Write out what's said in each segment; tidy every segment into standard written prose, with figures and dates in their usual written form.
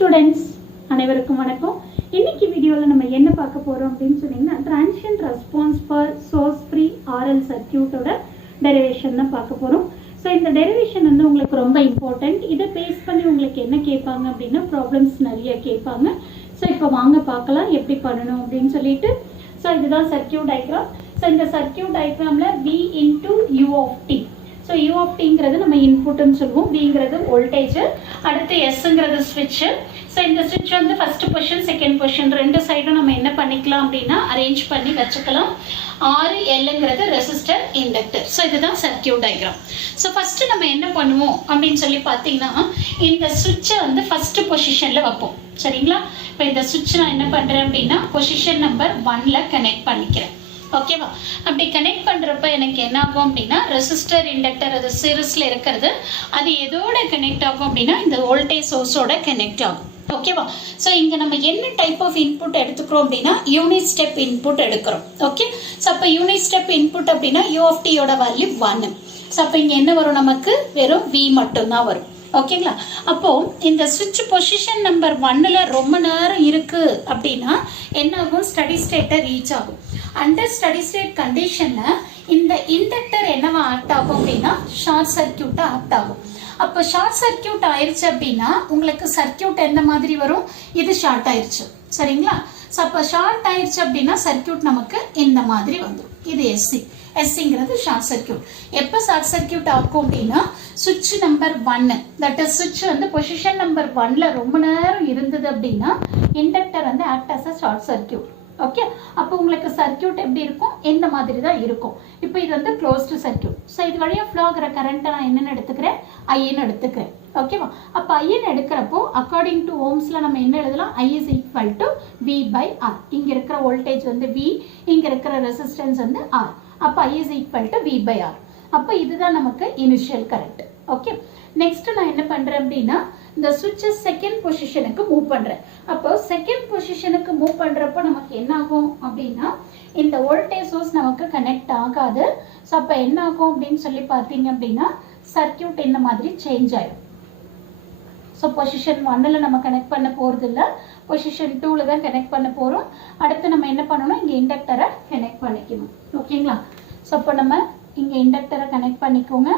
Students அனைவருக்கும் வணக்கம். இன்னைக்கு வீடியோவில் நம்ம என்ன பார்க்க போகிறோம் அப்படின்னு சொன்னீங்கன்னா transient response for source free RL சர்க்கியூட்டோட டெரிவேஷன் தான் பார்க்க போகிறோம். ஸோ இந்த டெரிவேஷன் வந்து உங்களுக்கு ரொம்ப இம்பார்ட்டண்ட். இதை பேஸ் பண்ணி உங்களுக்கு என்ன கேட்பாங்க அப்படின்னா ப்ராப்ளம்ஸ் நிறைய கேட்பாங்க. ஸோ இப்போ வாங்க பார்க்கலாம் எப்படி பண்ணணும் அப்படின்னு சொல்லிட்டு. ஸோ இதுதான் சர்க்கியூட் டயக்ராம். ஸோ இந்த சர்க்கியூட் டயக்ராமில் V into U of T. So U of Tங்கிறது நம்ம இன்புட்னு சொல்லுவோம், Vங்கிறது வோல்டேஜ், அடுத்து Sங்கிறது ஸ்விட்சு. ஸோ இந்த ஸ்விட்ச் வந்து ஃபர்ஸ்ட் பொசிஷன் செகண்ட் பொசிஷன் ரெண்டு சைடும் நம்ம என்ன பண்ணிக்கலாம் அப்படின்னா அரேஞ்ச் பண்ணி வச்சுக்கலாம். RLங்கிறது ரெசிஸ்டர் இண்டக்டர். ஸோ இதுதான் சர்க்கியூட் டயக்ராம். ஸோ ஃபர்ஸ்ட் நம்ம என்ன பண்ணுவோம் அப்படின்னு சொல்லி பார்த்தீங்கன்னா இந்த ஸ்விட்சை வந்து ஃபர்ஸ்ட் பொசிஷனில் வைப்போம். சரிங்களா? இப்போ இந்த ஸ்விட்ச் நான் என்ன பண்ணுறேன் அப்படின்னா பொசிஷன் நம்பர் 1ல் கனெக்ட் பண்ணிக்கிறேன். ஓகேவா? அப்படி கனெக்ட் பண்ணுறப்ப எனக்கு என்ன ஆகும் அப்படின்னா ரெசிஸ்டர் இண்டக்டர் அது சீரிஸில் இருக்கிறது அது எதோட கனெக்ட் ஆகும் அப்படின்னா இந்த வோல்டேஜ் சோர்ஸோட கனெக்ட் ஆகும். ஓகேவா? ஸோ இங்கே நம்ம என்ன டைப் ஆஃப் இன்புட் எடுத்துக்கிறோம் அப்படின்னா யூனிட் ஸ்டெப் இன்புட் எடுக்கிறோம். ஓகே. ஸோ அப்போ யூனிட் ஸ்டெப் இன்புட் அப்படின்னா U ஆஃப் Tயோட வேல்யூ 1. ஸோ அப்போ இங்கே என்ன வரும், நமக்கு வெறும் V மட்டும்தான் வரும். ஓகேங்களா? அப்போ இந்த சுவிட்ச் பொசிஷன் நம்பர் 1ல் ரொம்ப நேரம் இருக்கு அப்படின்னா என்ன ஆகும், ஸ்டடி ஸ்டேட்டை ரீச் ஆகும். அண்டர் ஸ்டடி ஸ்டேட் கண்டிஷனில் இந்த இண்டக்டர் என்னவா ஆக்ட் ஆகும் அப்படின்னா ஷார்ட் சர்க்கியூட்டாக ஆக்ட் ஆகும். அப்போ ஷார்ட் சர்க்கியூட் ஆயிடுச்சு அப்படின்னா உங்களுக்கு சர்க்கியூட் எந்த மாதிரி வரும், இது ஷார்ட் ஆயிடுச்சு. சரிங்களா? ஸோ அப்போ ஷார்ட் ஆயிடுச்சு அப்படின்னா சர்க்கியூட் நமக்கு இந்த மாதிரி வந்துடும். இது எஸ்சிங்கிறது ஷார்ட் சர்க்கியூட். எப்போ ஷார்ட் சர்க்கியூட் ஆகும் அப்படின்னா சுவிட்ச் நம்பர் 1, தட் இஸ் சுவிட்ச் வந்து பொசிஷன் நம்பர் 1ல் ரொம்ப நேரம் இருந்தது அப்படின்னா இண்டக்டர் வந்து act as a short circuit. Okay. அப்போ உங்களுக்கு சர்க்கியூட் எப்படி இருக்கும், இந்த மாதிரி தான் இருக்கும். இப்போ இது வந்து க்ளோஸ்டு சர்க்கியூட். ஸோ இது வழியாக ஃப்ளோ ஆகிற கரண்ட்டை நான் என்னென்னு எடுத்துக்கிறேன், ஐன்னு எடுத்துக்கிறேன். ஓகேவா? அப்போ ஐன்னு எடுக்கிறப்போ அக்கார்டிங் டு ஓம்ஸில் நம்ம என்ன எழுதலாம், I is equal to V/R. இங்கே இருக்கிற வோல்டேஜ் வந்து V, இங்கே இருக்கிற ரெசிஸ்டன்ஸ் வந்து R. அப்போ I is equal to V/R. அப்போ இதுதான் நமக்கு இனிஷியல் கரண்ட். ஓகே. நெக்ஸ்ட் நான் என்ன பண்ணுறேன் அப்படின்னா இந்த சுவிட்சை செகண்ட் பொசிஷனுக்கு மூவ் பண்ணுறேன். அப்போ செகண்ட் பொசிஷனுக்கு மூவ் பண்ணுறப்போ நமக்கு என்ன ஆகும் அப்படின்னா இந்த வோல்டேஜ் சோர்ஸ் நமக்கு கனெக்ட் ஆகாது. ஸோ அப்போ என்ன ஆகும் அப்படின்னு சொல்லி பார்த்தீங்க அப்படின்னா சர்க்கியூட் இந்த மாதிரி சேஞ்ச் ஆயிடும். ஸோ பொசிஷன் 1ல் நம்ம கனெக்ட் பண்ண போகிறது இல்லை, பொசிஷன் 2ல் தான் கனெக்ட் பண்ண போகிறோம். அடுத்து நம்ம என்ன பண்ணணும், இங்கே இண்டக்டரை கனெக்ட் பண்ணிக்கணும். ஓகேங்களா? ஸோ அப்போ நம்ம இங்கே இண்டக்டரை கனெக்ட் பண்ணிக்கோங்க.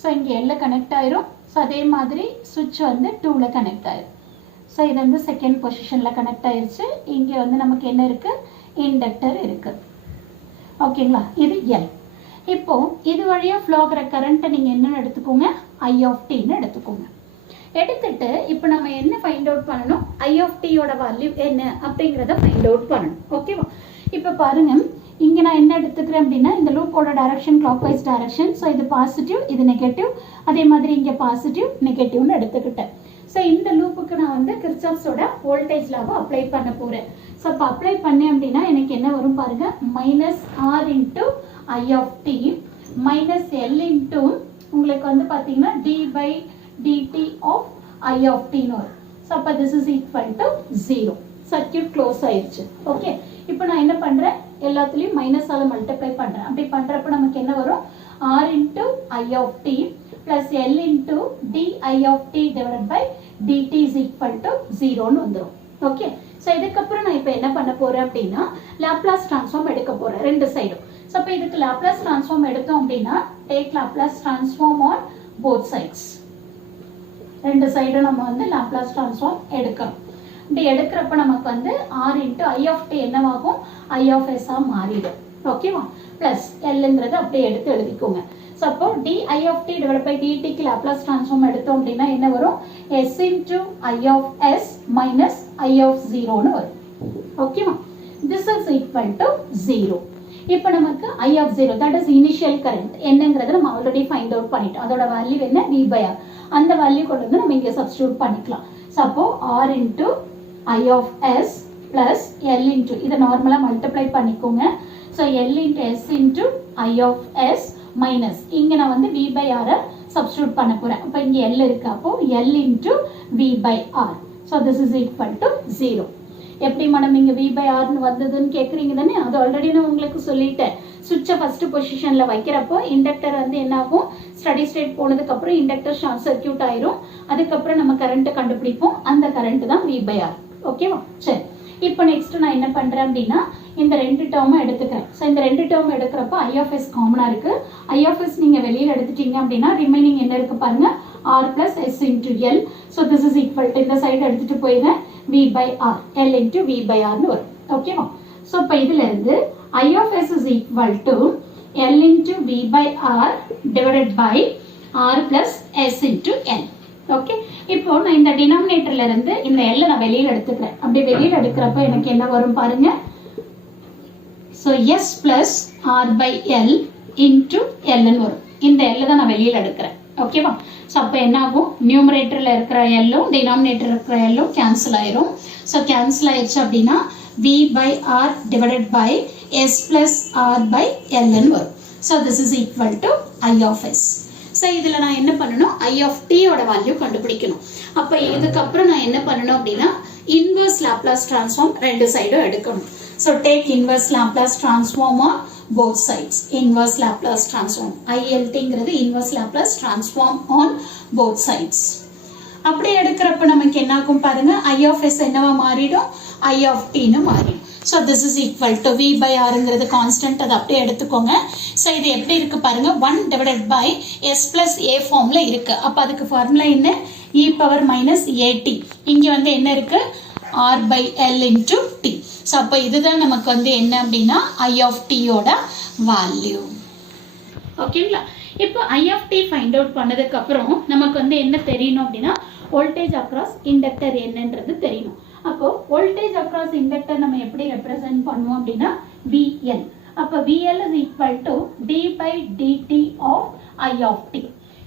ஸோ இங்கே எல்லாம் கனெக்ட் ஆயிரும். ஸோ அதே மாதிரி சுவிட்ச் வந்து 2ல் கனெக்ட் ஆயிரும். ஸோ இது வந்து செகண்ட் பொசிஷனில் கனெக்ட் ஆயிருச்சு. இங்கே வந்து நமக்கு என்ன இருக்குது, இண்டக்டர் இருக்குது. ஓகேங்களா? இது எல். இப்போ இது வழியாக ஃப்ளோ ஆகிற கரண்ட்டை நீங்கள் என்னென்னு எடுத்துக்கோங்க, I ஆஃப் Tன்னு எடுத்துக்கோங்க. எடுத்துட்டு இப்போ நம்ம என்ன ஃபைண்ட் அவுட் பண்ணணும், I ஆஃப் Tயோட வேல்யூ என்ன அப்படிங்கிறத ஃபைண்ட் அவுட் பண்ணணும். ஓகேவா? இப்போ பாருங்க, இங்கே நான் என்ன எடுத்துக்கிறேன் அப்படின்னா இந்த லூப்போட direction clockwise direction. So இது பாசிட்டிவ், இது நெகட்டிவ், அதே மாதிரி இங்கே பாசிட்டிவ் நெகட்டிவ்னு எடுத்துக்கிட்டேன். ஸோ இந்த லூப்புக்கு நான் வந்து கிர்ச்சாஃப்ஸோட வோல்டேஜ் லாவை அப்ளை பண்ண போகிறேன். ஸோ இப்போ அப்ளை பண்ணேன் அப்படின்னா எனக்கு என்ன வரும் பாருங்க, -R into I of T minus L into உங்களுக்கு வந்து பார்த்தீங்கன்னா d/dt ஆஃப் I ஆஃப் Tன்னு வரும். ஸோ அப்போ this is equal to 0. Circuit close ஆயிடுச்சு. ஓகே. இப்போ நான் என்ன பண்ணுறேன், எல்லாத்துலேயும் மைனஸால் மல்டிப்ளை பண்ணுறேன். அப்படி பண்ணுறப்ப நமக்கு என்ன வரும், R into I of T plus L into di of T divided by dt is equal to 0ன்னு வந்துடும். ஓகே. ஸோ இதுக்கப்புறம் நான் இப்போ என்ன பண்ண போகிறேன் அப்படின்னா லாப்லாஸ் ட்ரான்ஸ்ஃபார்ம் எடுக்க போகிறேன் ரெண்டு சைடும். ஸோ இப்போ இதுக்கு லாப்லாஸ் ட்ரான்ஸ்ஃபார்ம் எடுத்தோம் அப்படின்னா take Laplace transform on both sides. ரெண்டு சைடும் நம்ம வந்து லாப்லாஸ் ட்ரான்ஸ்ஃபார்ம் எடுக்கணும். இப்படி எடுக்கிறப்ப நமக்கு வந்து R into I of T என்னவாகும், I ஆஃப் S மாறிடும். ஓகேவா? ப்ளஸ் Lங்கிறது அப்படியே எடுத்து எழுதிக்கோங்க. ஸோ அப்போ di of T divide by dtக்கு லாப்லாஸ் ட்ரான்ஸ்ஃபார்ம் எடுத்தோம் அப்படின்னா என்ன வரும், S into I of S minus I of 0ன்னு வரும். ஓகேவா? This is equal to 0. இப்போ நமக்கு I of 0 that is initial current என்னங்கிறத நம்ம ஆல்ரெடி ஃபைண்ட் அவுட் பண்ணிட்டோம். அதோட வேல்யூ என்ன, V/R. அந்த வேல்யூ கொண்டு வந்து நம்ம இங்கே சப்ஸ்டியூட் பண்ணிக்கலாம். ஸோ அப்போ R into I of S plus L into இதை நார்மலாக மல்டிப்ளை பண்ணிக்கோங்க. So L into S into I of S minus இங்கே நான் வந்து V/R சப்ஸ்டியூட் பண்ண போகிறேன். அப்போ இங்கே L இருக்கு. அப்போ L into V/R. So this is equal to 0. எப்படி மேடம் இங்கே வி பை ஆர்னு வந்ததுன்னு கேட்குறீங்க தானே, அது ஆல்ரெடி நான் உங்களுக்கு சொல்லிட்டேன். சுவிட்சை ஃபர்ஸ்ட் பொசிஷனில் வைக்கிறப்போ இண்டக்டர் வந்து என்ன ஆகும், ஸ்டடி ஸ்டேட் போனதுக்கப்புறம் இண்டக்டர் ஷார்ட் சர்க்கியூட் ஆயிரும். அதுக்கப்புறம் நம்ம கரண்ட்டை கண்டுபிடிப்போம், அந்த கரண்ட் தான் வி பை ஆர். ஓகேவா? சரி, இப்போ நெக்ஸ்ட் நான் என்ன பண்ணுறேன் அப்படின்னா இந்த ரெண்டு டேர்மை எடுத்துக்கிறேன். ஸோ இந்த ரெண்டு டேர்ம் எடுக்கிறப்ப ஐ ஆஃப் எஸ் காமனாக இருக்குது. ஐ ஆஃப் எஸ் நீங்கள் வெளியில் எடுத்துட்டீங்க அப்படின்னா ரிமைனிங் என்ன இருக்குது பாருங்கள், R plus S into L. So this is equal to இந்த சைடு எடுத்துகிட்டு போயிடுறேன், V by R, L into V by ஆர்னு வரும். ஓகேவா? ஸோ இப்போ இதுல இருந்து I of S is equal to L into V by R divided by R plus S into L. Okay, இப்போ நான் இந்த டினாமினேட்டர்ல இருந்து இந்த எல்லை நான் வெளியில் எடுத்துக்கிறேன். அப்படி வெளியில் எடுக்கிறப்ப எனக்கு என்ன வரும் பாருங்க. So S plus R by L into எல்னு வரும். இந்த எல்லை தான் நான் வெளியில் எடுக்கிறேன். ஓகேவா? ஸோ அப்போ என்ன ஆகும், நியூமரேட்டரில் இருக்கிற எல்லும் டினாமினேட்டர் இருக்கிற எல்லும் கேன்சல் ஆயிரும். ஸோ கேன்சல் ஆயிடுச்சு அப்படின்னா V by R divided by S plus R by எல்னு வரும். So this is equal to I of S. So இதில் நான் என்ன பண்ணணும், ஐ ஆஃப் டியோட வேல்யூ கண்டுபிடிக்கணும். அப்போ இதுக்கப்புறம் நான் என்ன பண்ணணும் அப்படின்னா இன்வர்ஸ் லாப்லாஸ் டிரான்ஸ்ஃபார்ம் ரெண்டு சைடும் எடுக்கணும். So take inverse Laplace transform on both sides. Inverse Laplace transform. ILTங்கிறது inverse Laplace transform on both sides. அப்படி எடுக்கிறப்ப நமக்கு என்ன ஆகும் பாருங்க, I of S என்னவா மாறிடும், I of T னு மாறிடும். So this is equal to V by Rங்கிறது constant, அது அப்படியே எடுத்துக்கோங்க. So இது எப்படி இருக்கு பாருங்க, 1 divided by S plus A ஃபார்ம்ல இருக்கு. அப்ப அதுக்கு ஃபார்முலா என்ன, e power minus AT. இங்க வந்து என்ன இருக்கு, R by L into T. So அப்போ இதுதான் நமக்கு வந்து என்ன அப்படின்னா ஐ ஆஃப் டியோட வேல்யூ. ஓகேங்களா? இப்போ ஐ ஆஃப் டி ஃபைண்ட் அவுட் பண்ணதுக்கப்புறம் நமக்கு வந்து என்ன தெரியணும் அப்படின்னா வோல்டேஜ் அக்ராஸ் இண்டக்டர் என்னன்றது தெரியணும். அப்போ வோல்டேஜ் அக்ராஸ் இண்டக்டர் நம்ம எப்படி ரெப்ரசென்ட் பண்ணுவோம் அப்படின்னா VL. அப்போ VL is equal to d by dt of I of t.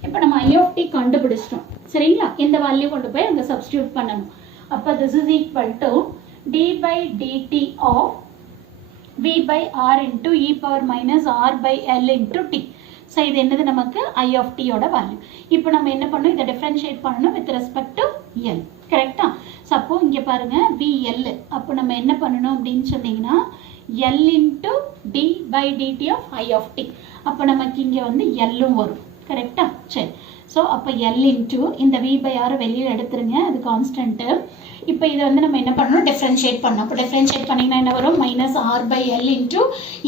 இப்போ நம்ம I of t கண்டுபிடிச்சிட்டோம் சரிங்களா, இந்த வேல்யூ கொண்டு போய் அங்கே சப்ஸ்டியூட் பண்ணணும். அப்போ this is equal to d by dt of v by r into e power minus r by l into t. So இது என்னது நமக்கு ஐ ஆஃப் டியோட வேல்யூ. இப்போ நம்ம என்ன பண்ணணும், இதை டிஃபரன்ஷியேட் பண்ணணும் வித் ரெஸ்பெக்ட் டு எல். கரெக்டா? ஸோ அப்போ இங்கே பாருங்க VL, அப்போ நம்ம என்ன பண்ணணும் அப்படின்னு சொன்னீங்கன்னா L into d by dt of I of t. அப்போ நமக்கு இங்கே வந்து எல்லும் வரும். கரெக்டா? சரி, ஸோ அப்போ எல் இன்ட்டு இந்த வி பை ஆர் வெளியில் எடுத்துருங்க, அது கான்ஸ்டன்ட்டு. இப்போ இதை வந்து நம்ம என்ன பண்ணணும், டிஃப்ரென்ஷியேட் பண்ணணும். அப்போ டிஃப்ரென்ஷியேட் பண்ணிங்கன்னா என்ன வரும், minus R by L into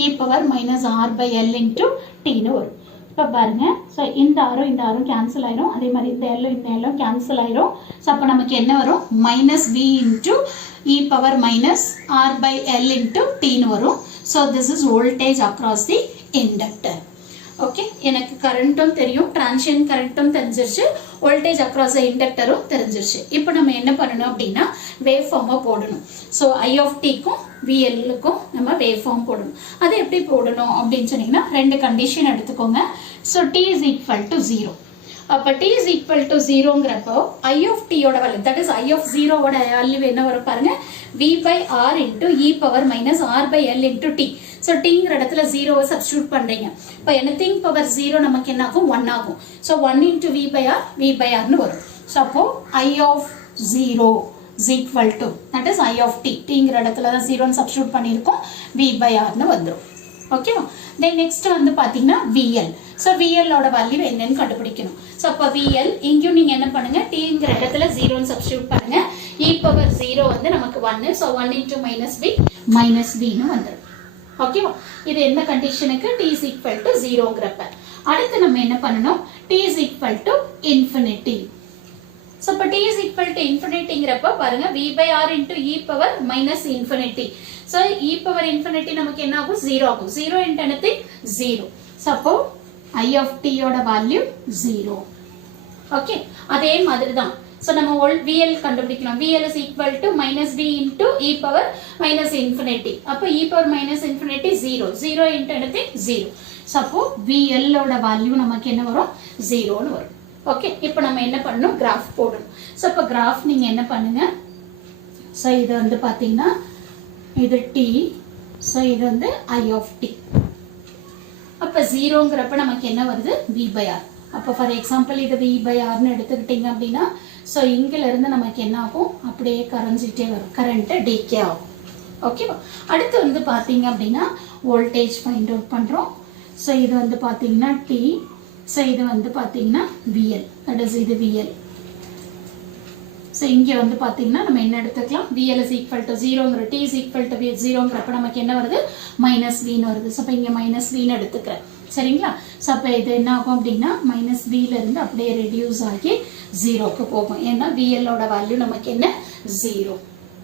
e power minus R by L into டின்னு வரும். இப்போ பாருங்க, ஸோ இந்த ஆரும் கேன்சல் ஆயிரும், அதே மாதிரி இந்த எல்லும் கேன்சல் ஆயிரும். ஸோ அப்போ நமக்கு என்ன வரும், minus V into e power minus R by L into டின்னு வரும். So this is voltage across the inductor. Okay, எனக்கு கரண்ட்டும் தெரியும், டிரான்சியன்ட் கரண்ட்டும் தெரிஞ்சிருச்சு, வோல்டேஜ் அக்ராஸ் இண்டக்டரும் தெரிஞ்சிருச்சு. இப்போ நம்ம என்ன பண்ணணும் அப்படின்னா வேவ் ஃபார்மை போடணும். ஸோ ஐ ஆஃப் டிக்கும் விஎல்லுக்கும் நம்ம வேவ் ஃபார்ம் போடணும். அது எப்படி போடணும் அப்படின்னு சொன்னீங்கன்னா ரெண்டு கண்டிஷன் எடுத்துக்கோங்க. So t is equal to 0. அப்போ டி இஸ் ஈக்குவல் டு 0ங்கிறப்போ ஐ ஆஃப் டியோட value, that is I of 0வோட வேல்யூ என்ன வரும் பாருங்க, V by R into e power minus R by L into t. So டிங்கிற இடத்துல 0வை சப்ஸ்டியூட் பண்ணுறீங்க. இப்போ எனிதிங் பவர் 0 நமக்கு என்ன ஆகும், 1 ஆகும். ஸோ 1 இன்ட்டு வி பை ஆர்னு வரும். ஸோ அப்போ I of 0 is equal to, that is I of t. டிங்கிற இடத்துல தான் 0ன்னு சப்ஸ்டியூட் பண்ணியிருக்கோம், வி பை ஆர்னு வந்துடும். ஓகேவா? தென் நெக்ஸ்ட் வந்து பார்த்தீங்கன்னா VL. ஸோ VLோட வேல்யூ என்னன்னு கண்டுபிடிக்கணும். ஸோ அப்போ VL இங்கேயும் நீங்கள் என்ன பண்ணுங்க, டிங்கிற இடத்துல 0ன்னு சப்ஸ்டியூட் பண்ணுங்க. இ பவர் 0 வந்து நமக்கு 1. ஸோ 1 இன்ட்டு மைனஸ் பின்னு வந்துடும். ஓகேவா? இது எந்த கண்டிஷனுக்கு, t is equal to 0ங்கிறப்ப. அடுத்து நம்ம என்ன பண்ணணும், t is equal to infinity. So இப்போ t is equal to infinity-ங்கிறப்ப பாருங்க v by r into e power minus infinity. So e power infinity நமக்கு என்ன ஆகும், 0 ஆகும். 0 into anything 0. ஸோ அப்போ i of t யோட வேல்யூ 0. ஓகே, அதே மாதிரி தான். ஸோ நம்ம VL கண்டுபிடிக்கலாம். VL is equal to minus v into e power minus infinity. அப்போ e power minus infinity 0. 0 into anything 0. So அப்போ VLோட வேல்யூ நமக்கு என்ன வரும், 0ன்னு வரும். ஓகே, இப்போ நம்ம என்ன பண்ணணும், கிராஃப் போடணும். ஸோ இப்போ கிராஃப் நீங்கள் என்ன பண்ணுங்க, ஸோ இது வந்து பார்த்தீங்கன்னா இது t, ஸோ இது வந்து I of t. அப்போ 0ங்கிறப்ப நமக்கு என்ன வருது, v by r. அப்போ ஃபார் எக்ஸாம்பிள் இது v by rன்னு எடுத்துக்கிட்டீங்க அப்படின்னா ஸோ இங்கிலிருந்து நமக்கு என்ன ஆகும், அப்படியே கரைஞ்சிட்டே வரும், கரண்ட்டு டீகே ஆகும். ஓகேவா? அடுத்து வந்து பார்த்தீங்க அப்படின்னா வோல்டேஜ் ஃபைண்ட் அவுட் பண்ணுறோம். ஸோ இது வந்து பார்த்தீங்கன்னா டி, ஸோ இது வந்து பார்த்தீங்கன்னா விஎல், தட் இஸ் இது விஎல். ஸோ இங்கே வந்து பார்த்தீங்கன்னா நம்ம என்ன எடுத்துக்கலாம், விஎல் இஸ் ஈக்குவல் டு 0ங்கிற, டி இஸ் ஈக்குவல் டு 0ங்கிறப்ப நமக்கு என்ன வருது, மைனஸ் வின்னு வருது. ஸோ இப்போ இங்கே மைனஸ் வின்னு எடுத்துக்கிறேன். சரிங்களா? ஸோ அப்போ இது என்ன ஆகும் அப்படின்னா மைனஸ் விலேருந்து அப்படியே ரெடியூஸ் ஆகி 0க்கு போகும். ஏன்னா விஎல்லோட வேல்யூ நமக்கு என்ன, 0.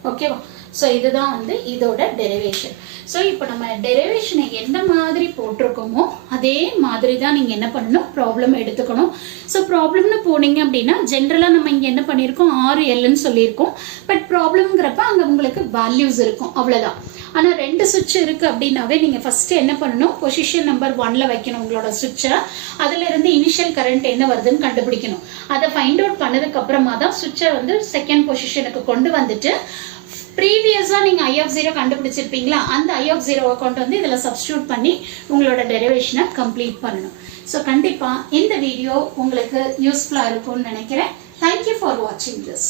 ஓகேவா? ஸோ இதுதான் வந்து இதோட டெரிவேஷன். ஸோ இப்போ நம்ம டெரிவேஷனை எந்த மாதிரி போட்டிருக்கோமோ அதே மாதிரி தான் நீங்கள் என்ன பண்ணணும், ப்ராப்ளம் எடுத்துக்கணும். ஸோ ப்ராப்ளம்னு போனீங்க அப்படின்னா ஜென்ரலாக நம்ம இங்கே என்ன பண்ணியிருக்கோம், 6Lன்னு சொல்லியிருக்கோம். பட் ப்ராப்ளம்ங்கிறப்ப அங்கே உங்களுக்கு வேல்யூஸ் இருக்கும், அவ்வளோதான். ஆனால் 2 சுவிட்ச் இருக்கு அப்படின்னாவே நீங்கள் ஃபர்ஸ்ட் என்ன பண்ணணும், பொசிஷன் நம்பர் 1ல வைக்கணும் உங்களோட சுவிட்சை. அதுல இருந்து இனிஷியல் கரண்ட் என்ன வருதுன்னு கண்டுபிடிக்கணும். அதை ஃபைண்ட் அவுட் பண்ணதுக்கு அப்புறமா தான் சுவிட்சை வந்து செகண்ட் பொசிஷனுக்கு கொண்டு வந்துட்டு ப்ரீவியஸா நீங்க I கண்டுபிடிச்சிருப்பீங்களா, அந்த I கொண்டு வந்து இதுல சப்ஸ்டியூட் பண்ணி உங்களோட டெரிவேஷனை கம்ப்ளீட் பண்ணணும். ஸோ கண்டிப்பா இந்த வீடியோ உங்களுக்கு யூஸ்ஃபுல்லா இருக்கும்னு நினைக்கிறேன். தேங்க்யூ ஃபார் வாட்சிங் திஸ்.